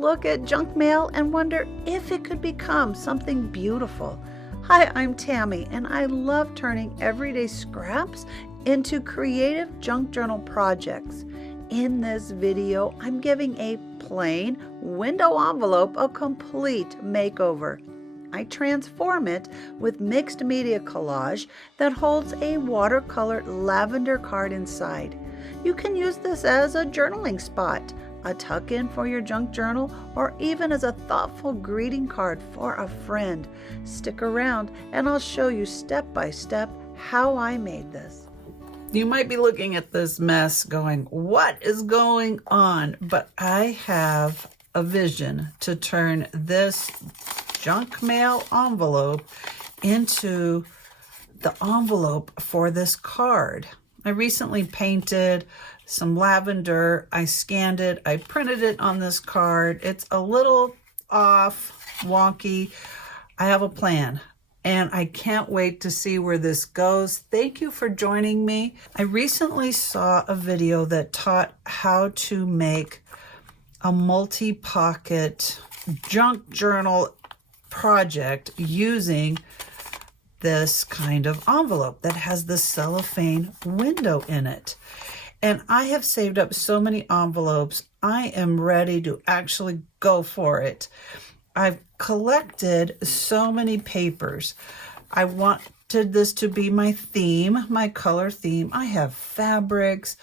look at junk mail and wonder if it could become something beautiful? Hi, I'm Tammy, and I love turning everyday scraps into creative junk journal projects. In this video, I'm giving a plain window envelope a complete makeover. I transform it with mixed media collage that holds a watercolor lavender card inside. You can use this as a journaling spot, a tuck-in for your junk journal, or even as a thoughtful greeting card for a friend. Stick around and I'll show you step by step how I made this. You might be looking at this mess going, what is going on? But I have a vision to turn this junk mail envelope into the envelope for this card. I recently painted some lavender. I scanned it. I printed it on this card. It's a little off, wonky. I have a plan, and I can't wait to see where this goes. Thank you for joining me. I recently saw a video that taught how to make a multi-pocket junk journal project using this kind of envelope that has the cellophane window in it. And I have saved up so many envelopes. I am ready to actually go for it. I've collected so many papers. I wanted this to be my theme, my color theme. I have fabrics,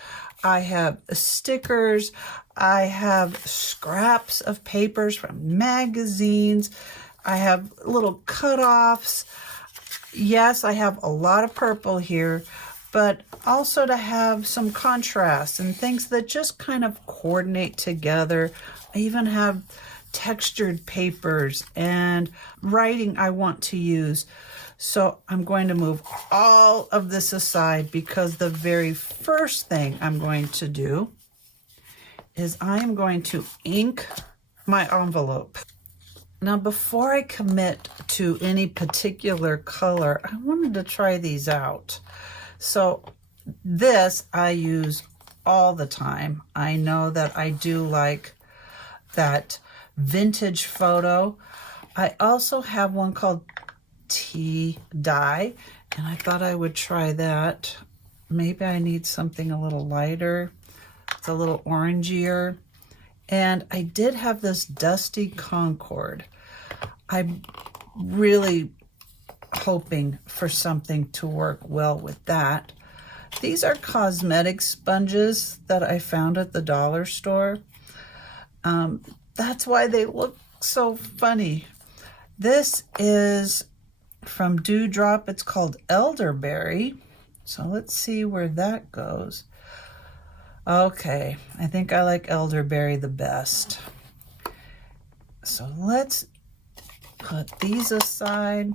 I have stickers, I have scraps of papers from magazines, I have little cutoffs. Yes, I have a lot of purple here, but also to have some contrast and things that just kind of coordinate together. I even have textured papers and writing I want to use. So I'm going to move all of this aside because the very first thing I'm going to do is I am going to ink my envelope. Now, before I commit to any particular color, I wanted to try these out. So this I use all the time. I know that I do like that vintage photo. I also have one called Tea Dye, and I thought I would try that. Maybe I need something a little lighter. It's a little orangier. And I did have this Dusty Concord. I'm really hoping for something to work well with that. These are cosmetic sponges that I found at the dollar store. That's why they look so funny. This is from Dewdrop. It's called Elderberry. So let's see where that goes. Okay, I think I like elderberry the best. So let's put these aside.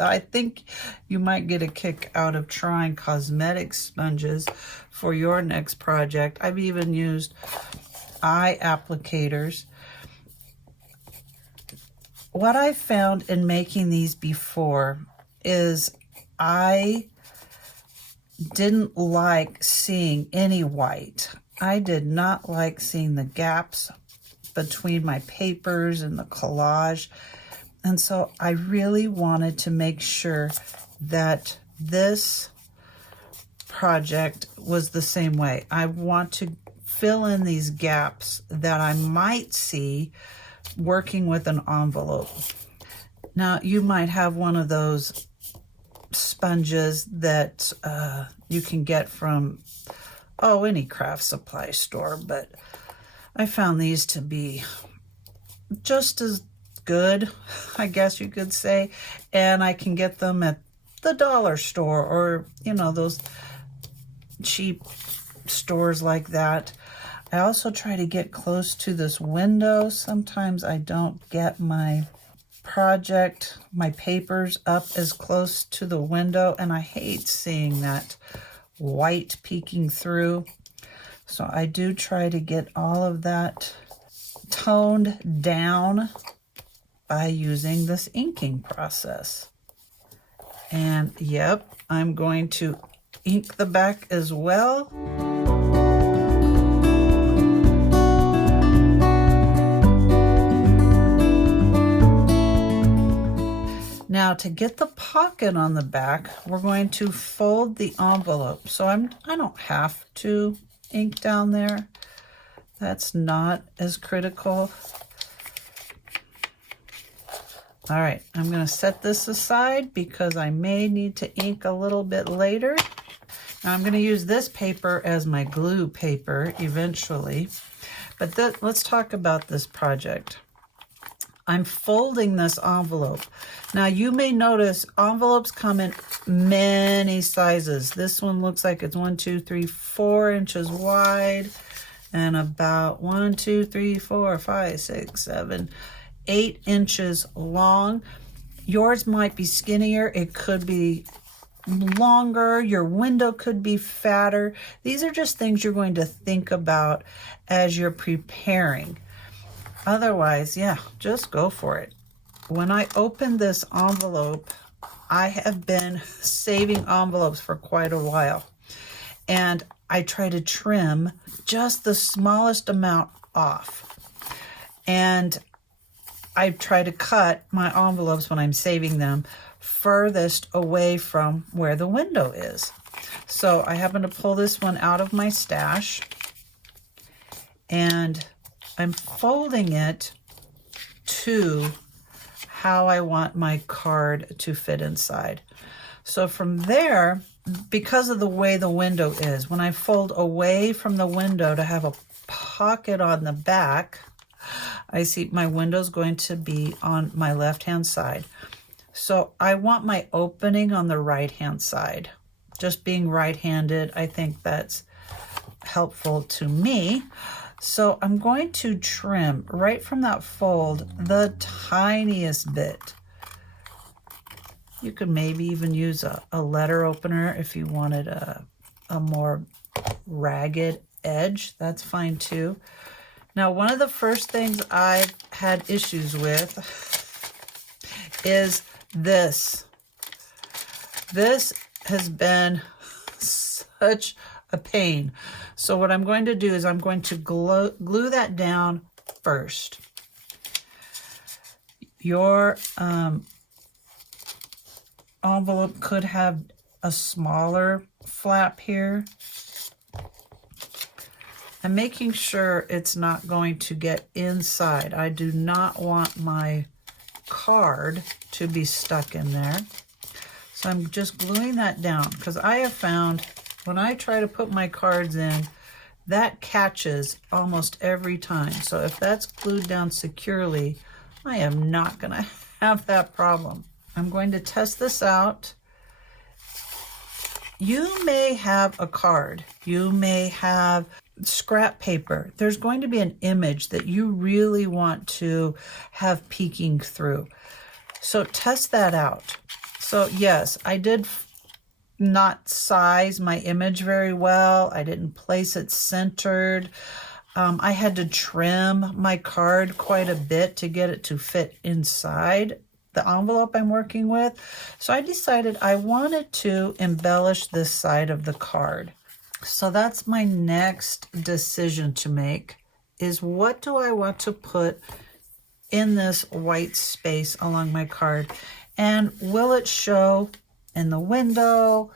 I think you might get a kick out of trying cosmetic sponges for your next project. I've even used eye applicators. What I found in making these before is I didn't like seeing any white. I did not like seeing the gaps between my papers and the collage. And so I really wanted to make sure that this project was the same way. I want to fill in these gaps that I might see working with an envelope. Now, you might have one of those sponges that you can get from any craft supply store, but I found these to be just as good, I guess you could say, and I can get them at the dollar store or those cheap stores like that. I also try to get close to this window. Sometimes I don't get my papers up as close to the window, and I hate seeing that white peeking through. So I do try to get all of that toned down by using this inking process. And yep, I'm going to ink the back as well. Now to get the pocket on the back, we're going to fold the envelope. So I don't have to ink down there. That's not as critical. All right, I'm going to set this aside because I may need to ink a little bit later. Now I'm going to use this paper as my glue paper eventually. But let's talk about this project. I'm folding this envelope. Now you may notice envelopes come in many sizes. This one looks like it's 1, 2, 3, 4 inches wide and about 1, 2, 3, 4, 5, 6, 7, 8 inches long. Yours might be skinnier. It could be longer. Your window could be fatter. These are just things you're going to think about as you're preparing. Otherwise, yeah, just go for it. When I open this envelope, I have been saving envelopes for quite a while. And I try to trim just the smallest amount off. And I try to cut my envelopes when I'm saving them furthest away from where the window is. So I happen to pull this one out of my stash, and I'm folding it to how I want my card to fit inside. So from there, because of the way the window is, when I fold away from the window to have a pocket on the back, I see my window's going to be on my left-hand side. So I want my opening on the right-hand side. Just being right-handed, I think that's helpful to me. So I'm going to trim right from that fold the tiniest bit. You could maybe even use a letter opener if you wanted a more ragged edge. That's fine too. Now, one of the first things I've had issues with is this. This has been such a pain. So what I'm going to do is I'm going to glue that down first. Your envelope could have a smaller flap here. I'm making sure it's not going to get inside. I do not want my card to be stuck in there. So I'm just gluing that down because I have found when I try to put my cards in, that catches almost every time. So if that's glued down securely, I am not going to have that problem. I'm going to test this out. You may have a card. You may have scrap paper. There's going to be an image that you really want to have peeking through. So test that out. So yes, I did not size my image very well. I didn't place it centered. I had to trim my card quite a bit to get it to fit inside the envelope I'm working with. So I decided I wanted to embellish this side of the card. So that's my next decision to make, is what do I want to put in this white space along my card? And will it show in the window?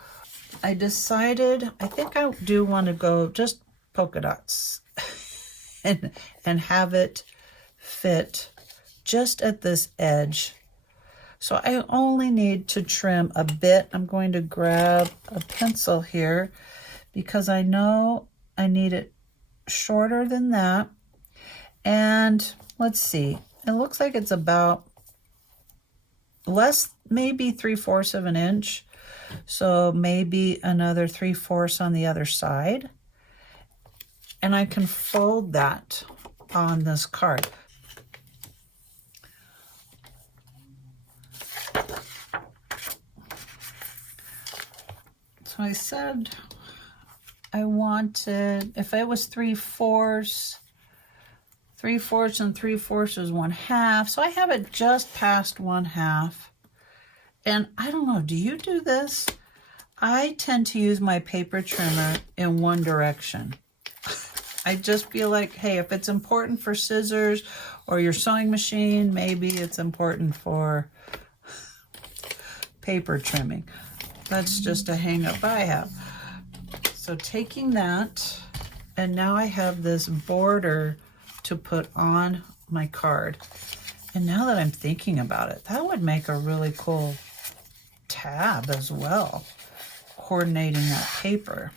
I decided, I think I do want to go just polka dots and have it fit just at this edge. So I only need to trim a bit. I'm going to grab a pencil here because I know I need it shorter than that. And let's see, it looks like it's about less, maybe 3/4 of an inch. So maybe another 3/4 on the other side. And I can fold that on this card. So I said I wanted, if it was 3/4, 3/4 and 3/4 is 1/2. So I have it just past 1/2. And I don't know, do you do this? I tend to use my paper trimmer in one direction. I just feel like, hey, if it's important for scissors or your sewing machine, maybe it's important for paper trimming. That's just a hang up I have. So taking that, and now I have this border to put on my card. And now that I'm thinking about it, that would make a really cool tab as well, coordinating that paper.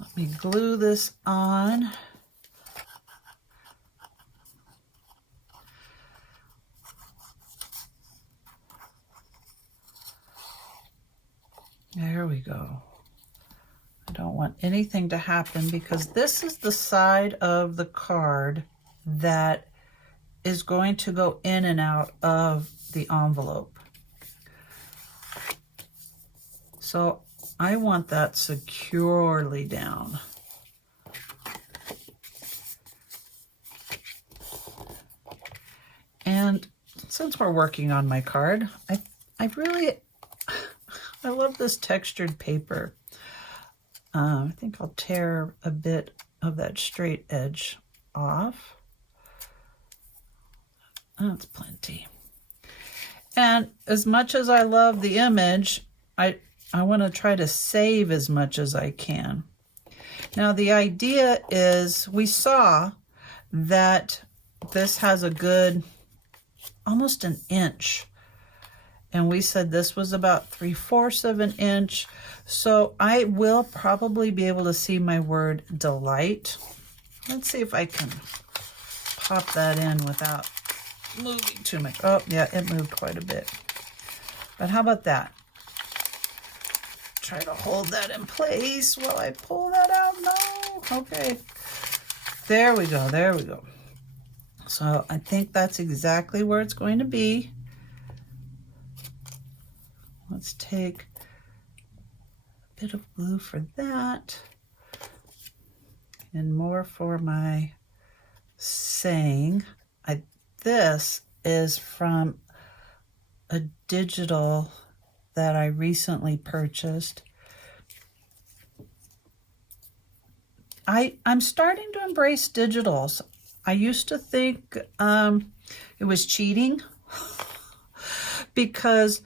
Let me glue this on. There we go. I don't want anything to happen because this is the side of the card that is going to go in and out of the envelope. So I want that securely down. And since we're working on my card, I love this textured paper. I think I'll tear a bit of that straight edge off. That's plenty. And as much as I love the image, I want to try to save as much as I can. Now the idea is, we saw that this has a good, almost an inch. And we said this was about 3/4 of an inch. So I will probably be able to see my word delight. Let's see if I can pop that in without moving too much. Oh yeah, it moved quite a bit. But how about that? Try to hold that in place while I pull that out. No, okay. There we go, there we go. So I think that's exactly where it's going to be. Let's take a bit of glue for that and more for my saying. This is from a digital that I recently purchased. I'm starting to embrace digitals. I used to think it was cheating because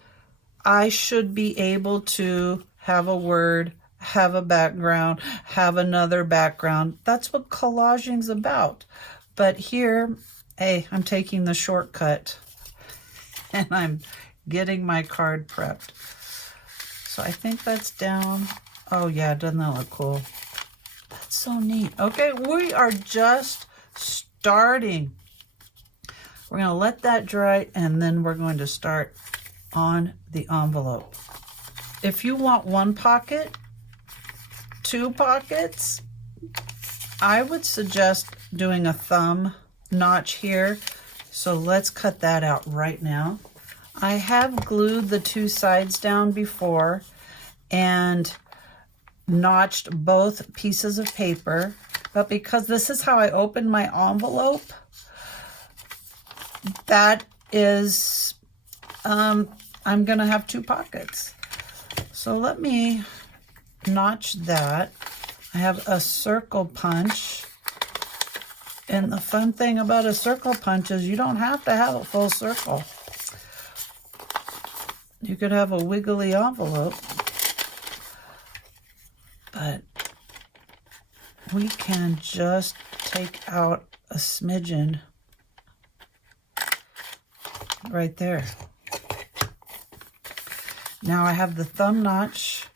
I should be able to have a word, have a background, have another background. That's what collaging's about. But here, hey, I'm taking the shortcut and I'm getting my card prepped. So I think that's down. Oh yeah, doesn't that look cool? That's so neat. Okay, we are just starting. We're going to let that dry and then we're going to start on the envelope. If you want one pocket, 2 pockets, I would suggest doing a thumb notch here. So let's cut that out right now. I have glued the 2 sides down before and notched both pieces of paper, but because this is how I open my envelope, that is I'm gonna have 2 pockets. So let me notch that. I have a circle punch, and the fun thing about a circle punch is you don't have to have a full circle. You could have a wiggly envelope, but we can just take out a smidgen right there. Now I have the thumb notch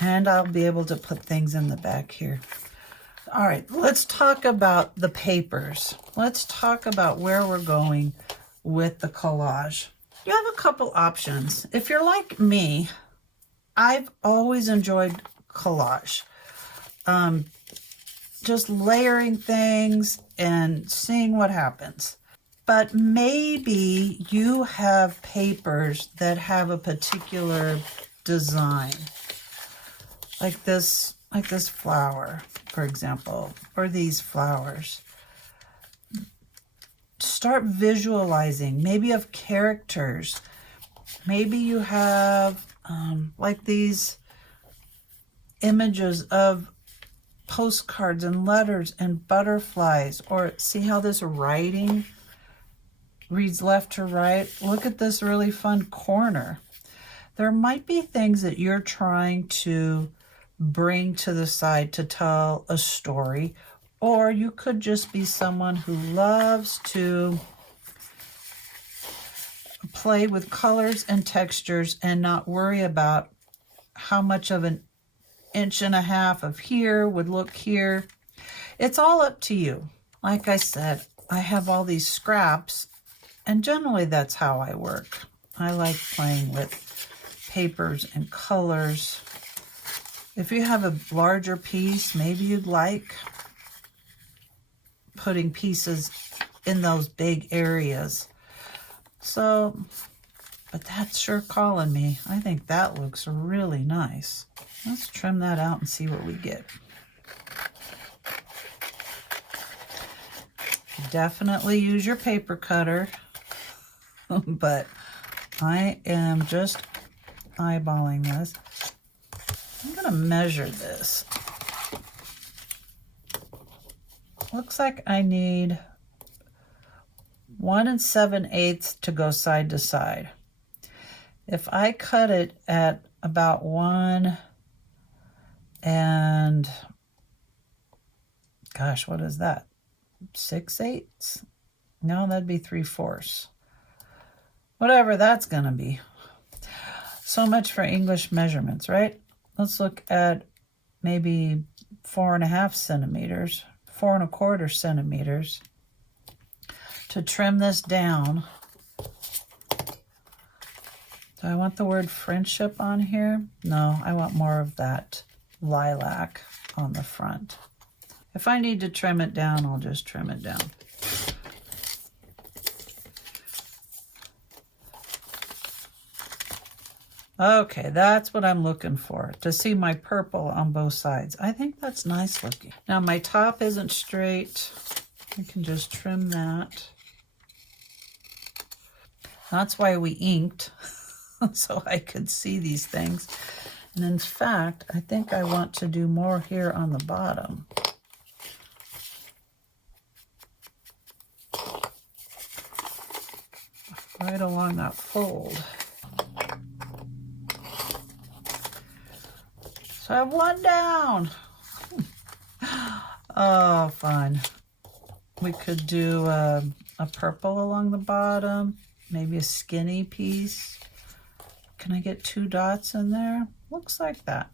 and I'll be able to put things in the back here. All right, let's talk about the papers. Let's talk about where we're going with the collage. You have a couple options. If you're like me, I've always enjoyed collage. Just layering things and seeing what happens. But maybe you have papers that have a particular design, like this flower, for example, or these flowers. Start visualizing, maybe of characters. Maybe you have like these images of postcards and letters and butterflies. Or see how this writing reads left to right? Look at this really fun corner. There might be things that you're trying to bring to the side to tell a story, or you could just be someone who loves to play with colors and textures and not worry about how much of an inch and a half of here would look here. It's all up to you. Like I said, I have all these scraps, and generally that's how I work. I like playing with papers and colors. If you have a larger piece, maybe you'd like putting pieces in those big areas. So, but that's sure calling me. I think that looks really nice. Let's trim that out and see what we get. Definitely use your paper cutter, but I am just eyeballing this. I'm going to measure this. Looks like I need 1 7/8 to go side to side. If I cut it at about 1 and, gosh, what is that? 6/8? No, that'd be 3/4. Whatever that's going to be. So much for English measurements, right? Let's look at maybe 4.5 centimeters, 4 1/4 centimeters to trim this down. Do I want the word friendship on here? No, I want more of that lilac on the front. If I need to trim it down, I'll just trim it down. Okay, that's what I'm looking for, to see my purple on both sides. I think that's nice looking. Now my top isn't straight. I can just trim that. That's why we inked, so I could see these things. And in fact, I think I want to do more here on the bottom. Right along that fold. So I have one down. Oh, fun. We could do a purple along the bottom, maybe a skinny piece. Can I get 2 dots in there? Looks like that.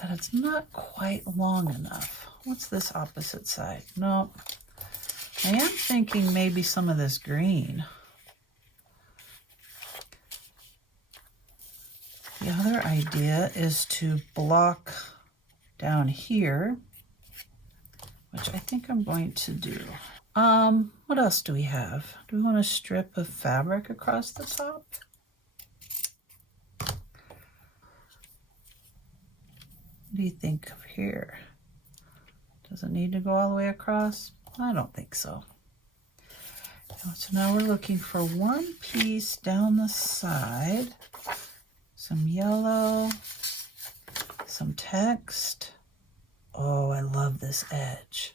But it's not quite long enough. What's this opposite side? No. I am thinking maybe some of this green. The other idea is to block down here, which I think I'm going to do. What else do we have? Do we want a strip of fabric across the top? What do you think of here? Does it need to go all the way across? I don't think so. So now we're looking for one piece down the side. Some yellow, some text. Oh, I love this edge.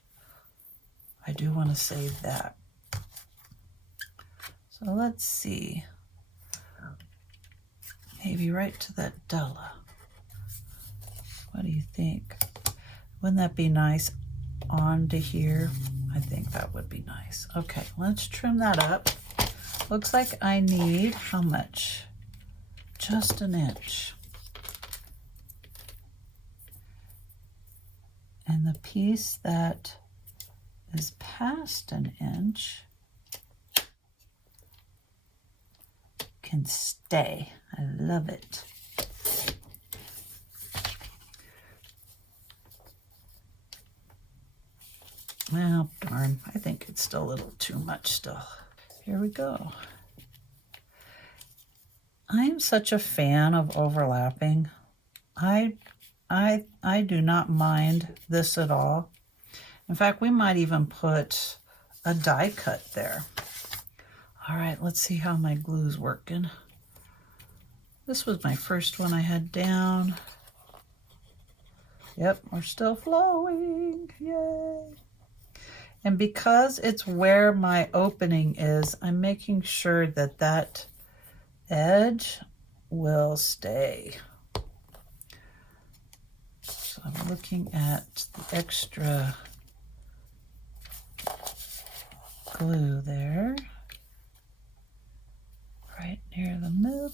I do want to save that. So let's see. Maybe right to that Della. What do you think? Wouldn't that be nice on to here? I think that would be nice. Okay, let's trim that up. Looks like I need how much? Just an inch. And the piece that is past an inch can stay. I love it. Well, darn, I think it's still a little too much still. Here we go. I am such a fan of overlapping. I do not mind this at all. In fact, we might even put a die cut there. All right, let's see how my glue's working. This was my first one I had down. Yep, we're still flowing, yay. And because it's where my opening is, I'm making sure that that edge will stay. So I'm looking at the extra glue there, right near the middle.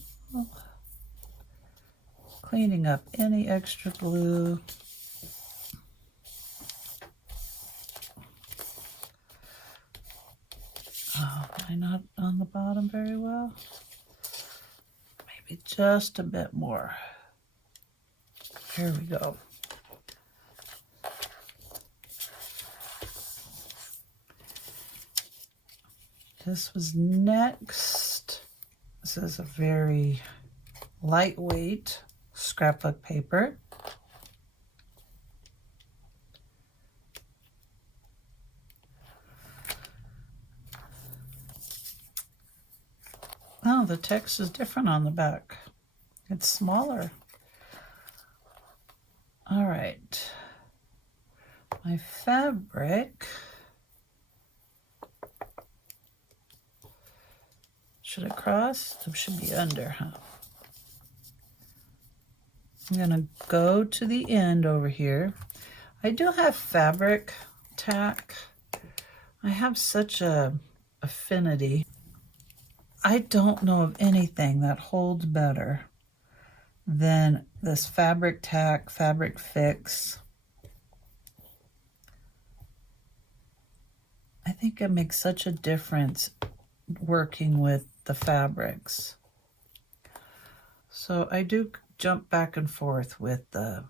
Cleaning up any extra glue. Oh, am I not on the bottom very well? Maybe just a bit more. Here we go. This was next. This is a very lightweight scrapbook paper. Oh, the text is different on the back. It's smaller. All right. My fabric. Should it cross? It should be under, huh? I'm gonna go to the end over here. I do have fabric tack. I have such a affinity. I don't know of anything that holds better than this fabric tack, fabric fix. I think it makes such a difference working with the fabrics. So I do jump back and forth with the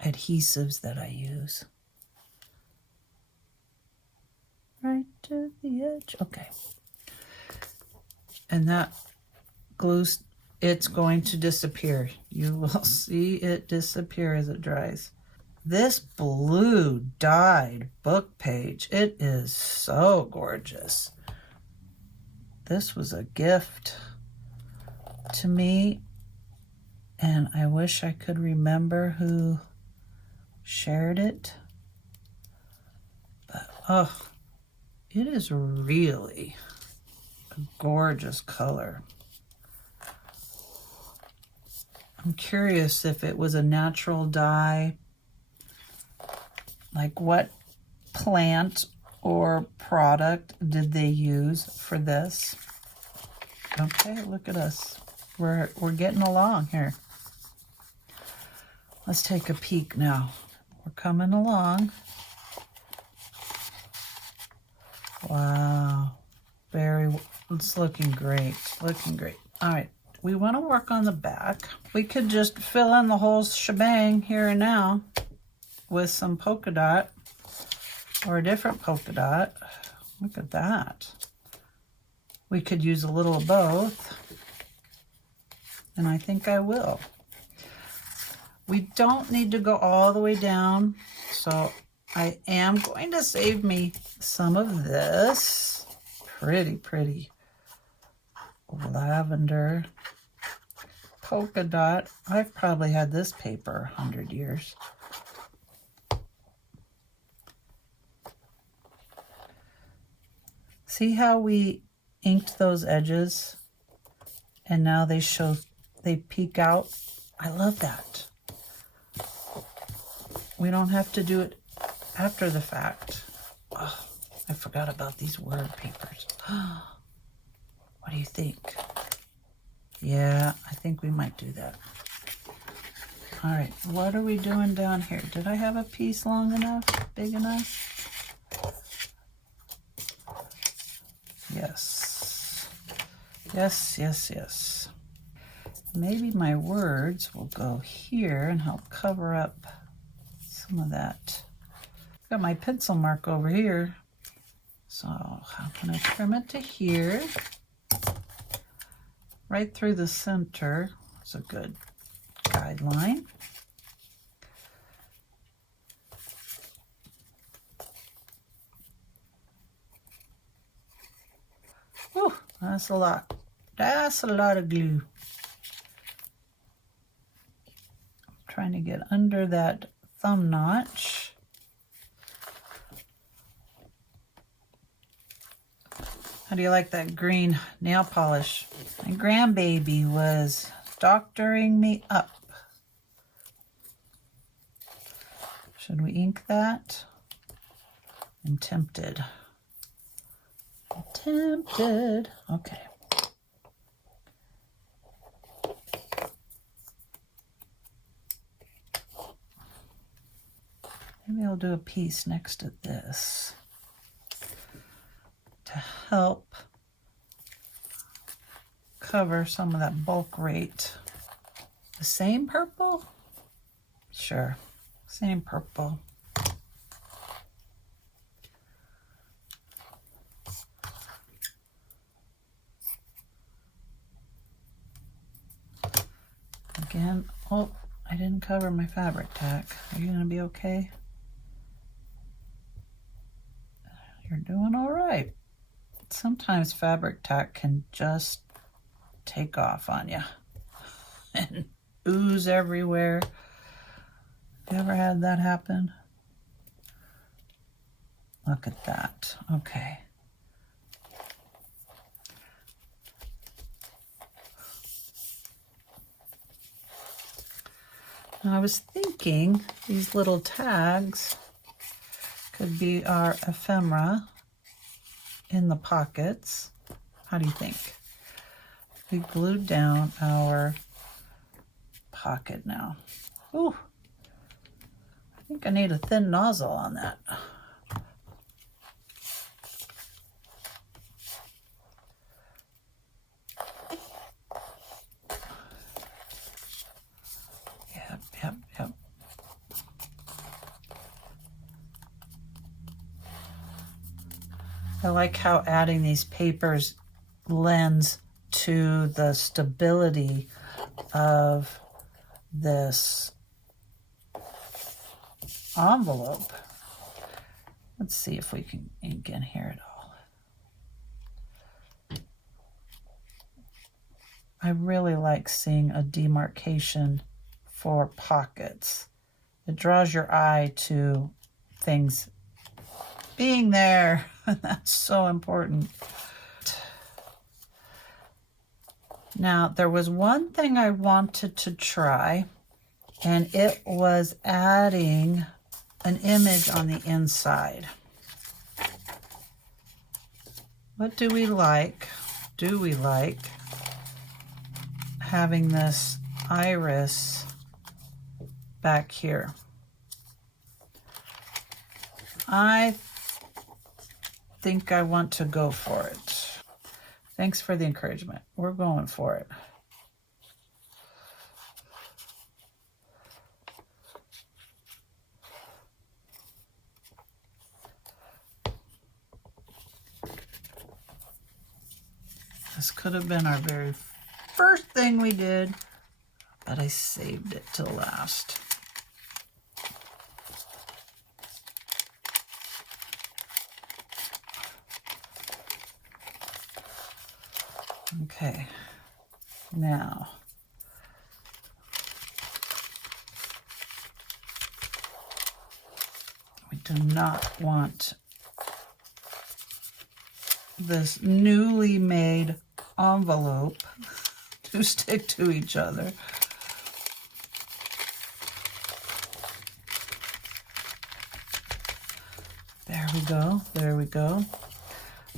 adhesives that I use. Right to the edge. Okay. And that glue, it's going to disappear. You will see it disappear as it dries. This blue dyed book page, it is so gorgeous. This was a gift to me, and I wish I could remember who shared it. But oh, it is really a gorgeous color. I'm curious if it was a natural dye, like what plant or product did they use for this? Okay, look at us. We're getting along here. Let's take a peek now. We're coming along. Wow. It's looking great. Looking great. All right. We want to work on the back. We could just fill in the whole shebang here and now with some polka dot or a different polka dot. Look at that. We could use a little of both, and I think I will. We don't need to go all the way down, so I am going to save me some of this pretty lavender polka dot. I've probably had this paper 100 years. See how we inked those edges and now they peek out? I love that. We don't have to do it after the fact. Oh, I forgot about these word papers. What do you think? Yeah, I think we might do that. All right, what are we doing down here? Did I have a piece long enough, big enough? Yes. Yes. Maybe my words will go here and help cover up some of that. Got my pencil mark over here. So how can I trim it to here? Right through the center is a good guideline. Whew, that's a lot. That's a lot of glue. Trying to get under that thumb notch. How do you like that green nail polish? My grandbaby was doctoring me up. Should we ink that? I'm tempted. I'm tempted. Okay. Maybe I'll do a piece next to this to help cover some of that bulk rate. The same purple? Sure, same purple. Again, oh, I didn't cover my fabric tack. Are you gonna be okay? You're doing all right. Sometimes fabric tack can just take off on you and ooze everywhere. Have you ever had that happen? Look at that. Okay. Now I was thinking these little tags could be our ephemera in the pockets. How do you think? We glued down our pocket now. Ooh, I think I need a thin nozzle on that. Yep. I like how adding these papers lends to the stability of this envelope. Let's see if we can ink in here at all. I really like seeing a demarcation for pockets. It draws your eye to things being there. That's so important. Now, there was one thing I wanted to try, and it was adding an image on the inside. What do we like? Do we like having this iris back here? I think I want to go for it. Thanks for the encouragement. We're going for it. This could have been our very first thing we did, but I saved it till last. Okay, now we do not want this newly made envelope to stick to each other. There we go, there we go.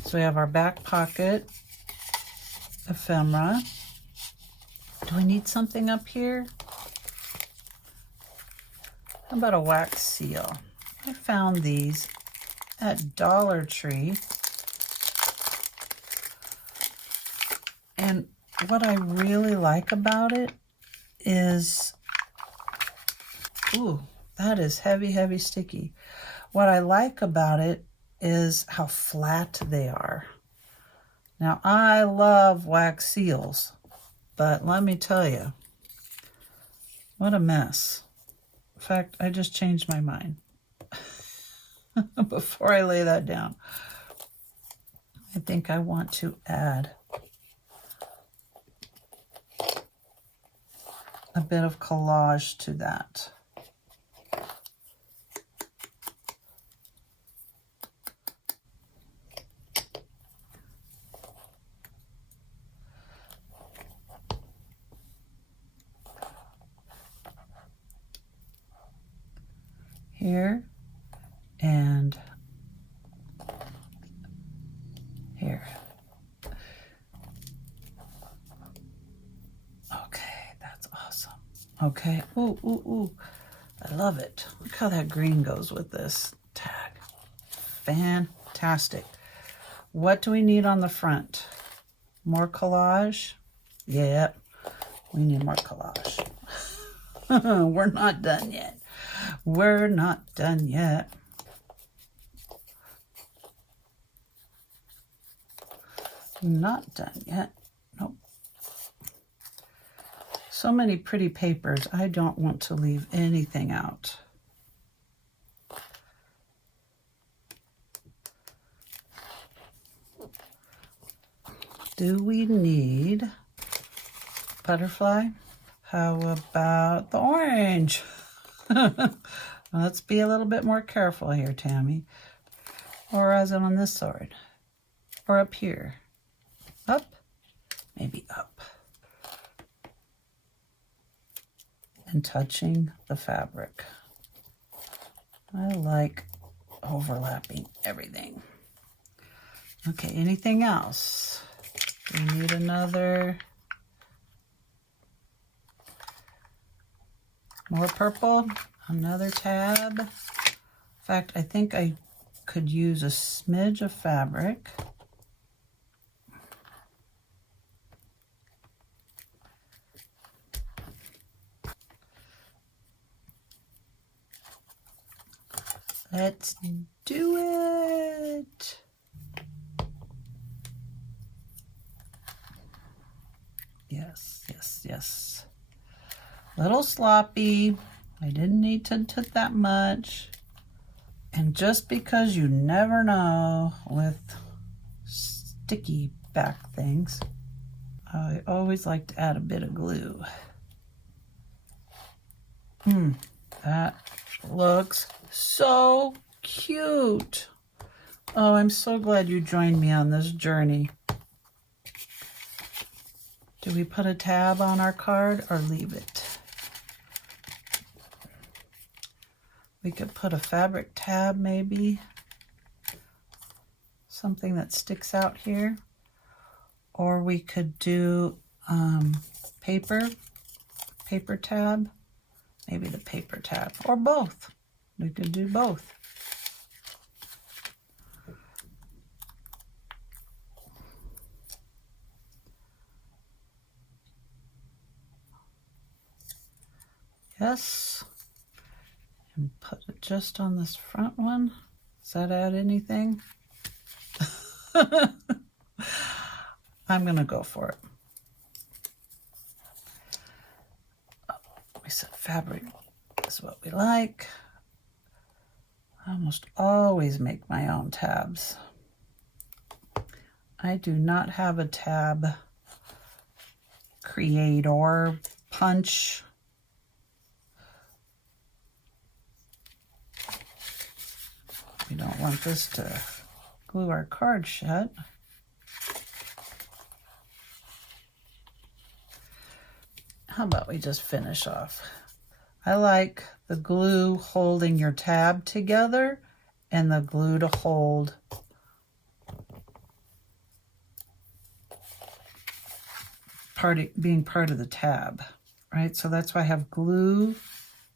So we have our back pocket ephemera. Do I need something up here? How about a wax seal? I found these at Dollar Tree. And what I really like about it is, ooh, that is heavy, heavy, sticky. What I like about it is how flat they are. Now, I love wax seals, but let me tell you, what a mess. In fact, I just changed my mind before I lay that down. I think I want to add a bit of collage to that. Here and here. Okay, that's awesome. Okay, ooh, ooh, ooh. I love it. Look how that green goes with this tag. Fantastic. What do we need on the front? More collage? Yep, we need more collage. We're not done yet. We're not done yet. Not done yet. Nope. So many pretty papers. I don't want to leave anything out. Do we need butterfly? How about the orange? Let's be a little bit more careful here, Tammy. Or is it on this side? Or up here? Up? Maybe up. And touching the fabric. I like overlapping everything. Okay, anything else? We need another. More purple. Another tab. In fact, I think I could use a smidge of fabric. Let's do it. Yes, yes, yes. Little sloppy. I didn't need to put that much. And just because you never know with sticky back things, I always like to add a bit of glue. That looks so cute. Oh, I'm so glad you joined me on this journey. Do we put a tab on our card or leave it? We could put a fabric tab maybe. Something that sticks out here. Or we could do paper tab. Maybe the paper tab, or both. We could do both. Yes. And put it just on this front one. Does that add anything? I'm going to go for it. We said fabric is what we like. I almost always make my own tabs. I do not have a tab creator punch. We don't want this to glue our card shut. How about we just finish off? I like the glue holding your tab together and the glue to hold being part of the tab, right? So that's why I have glue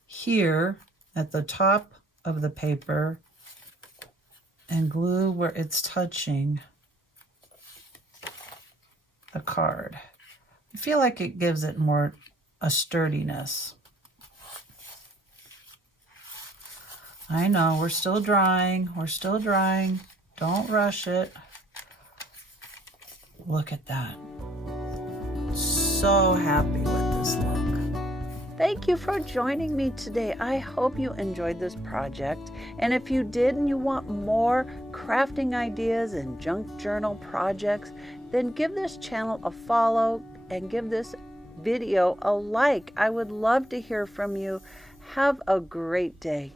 here at the top of the paper and glue where it's touching the card. I feel like it gives it more a sturdiness. I know, we're still drying. We're still drying. Don't rush it. Look at that. So happy with this look. Thank you for joining me today. I hope you enjoyed this project. And if you did and you want more crafting ideas and junk journal projects, then give this channel a follow and give this video a like. I would love to hear from you. Have a great day.